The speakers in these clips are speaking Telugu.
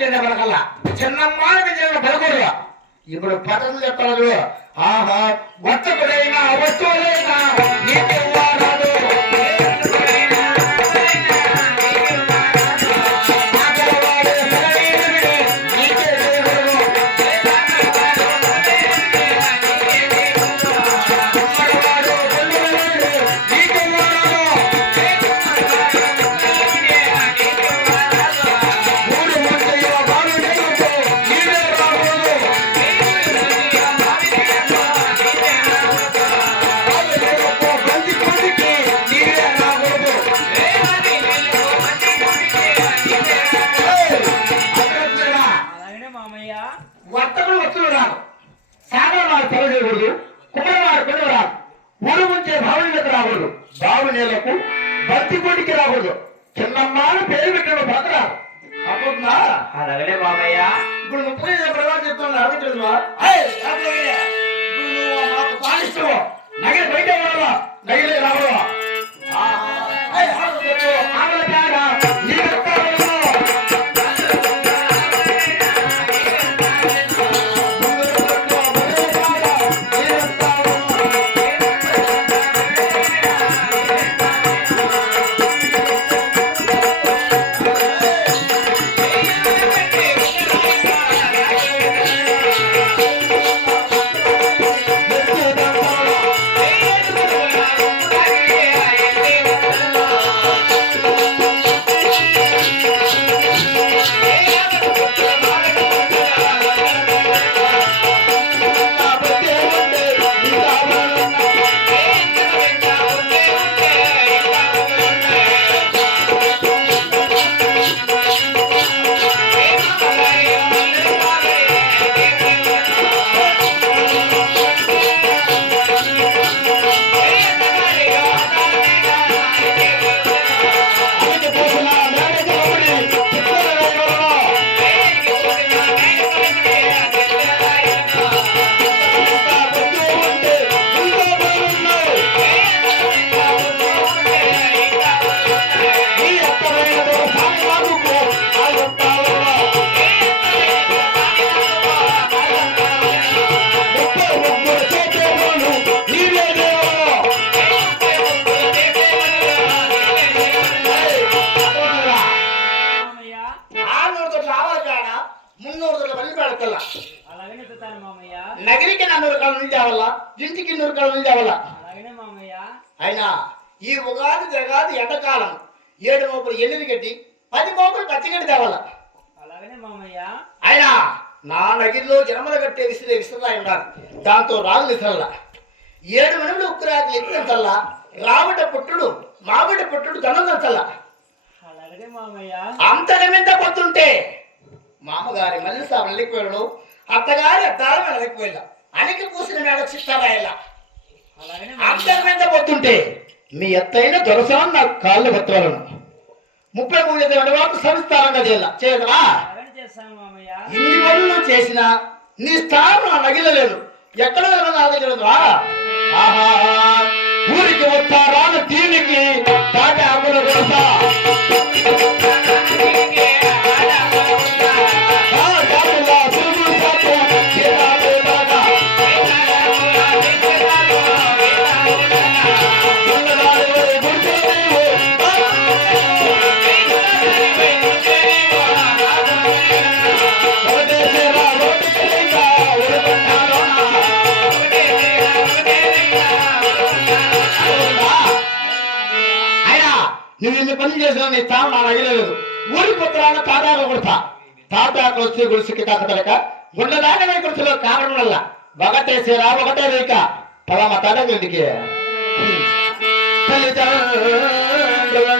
బలకల్లా చిన్నమ్మాని విజయంగా బలకూడదు. ఇప్పుడు పదం చెప్పలేదు. ఆహా వర్తకుడైనా వస్తువులైనా నీకెవ్వరాదు. వర్తకుడు వస్తువులు రాదు, సాగర వారు తెలగకూడదు, కుమ్మరవారు కొడుకు రాదు, ఊరు ముంచే భావనలకు రాకూడదు, భావనలకు భక్తి కోటికి రాకూడదు, చిన్నమ్మాను పేరు పెట్టిన బతరాదు. అప్పుడున్నా అలాగనే మామయ్య. ఇప్పుడు 35 ప్రజలు చెప్తున్నా అడుగుతుంది. ఇప్పుడు నువ్వు మాకు పాలిస్తావు, నగలు బయట నగలే రావడం నగరికి 4 రకాల నుంచి అవ్వాలా, ఇంటికి 2 రకాల నుంచి అవ్వాలా. అయినా ఈ ఉగాది జగాది ఎండకాలం 7 మోపులు ఎన్నిది గడ్డి 10 మోపులు పచ్చిగడ్డి తేవాల. అయినా నా నగిరిలో జనమల కట్టే విసిరాయి ఉండాలి. దాంతో రాగు విసరల్లా 7 మనులు ఉక్కురాకి ఎత్తినంతల్లా రాబట పుట్టుడు మాబట పుట్టుడు దండంతల్లా అంతరమింత పొత్తుంటే మామగారి మల్లి సాబ్ వెళ్ళిపోయాడు, అత్తగారి అద్దాల వెళ్ళకపోయిలా అనికి పూసిన మేడ చిత్తారాయలా అంతర్మెంత పొత్తుంటే మీ ఎత్తైన దొరసాన్ని నాకు కాళ్ళు పత్రాలను 33 వరకు సంస్థానంగా చేయదా. ఇన్ని పనులు చేసినా నీ స్థానం నా నగిలలేదు. ఎక్కడ నా దగ్గర ఆహా ఊరికి వస్తారా దీనికి దాటి అమలు కొడతా నువ్వు ఇన్ని పని చేసిన నీ స్థానం నా నగలేదు. ఊరి పుత్రాన తాటాకులు కొడతా, తాటాకులు వచ్చి గుడిసికి తాకతలక గుండెదాకనే గుడిసెలో కారణం వల్ల ఒకటేసేరా ఒకటే రేక పలామా తాటాకులు ఇంటికి తల్లిదండ్రుల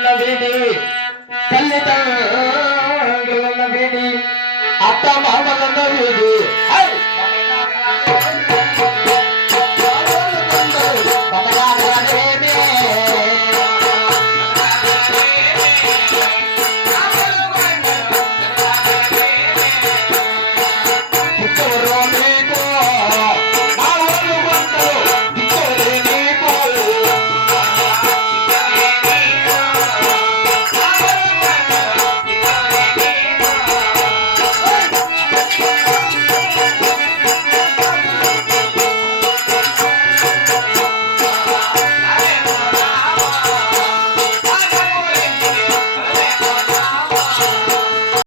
వీడి అత్త మామల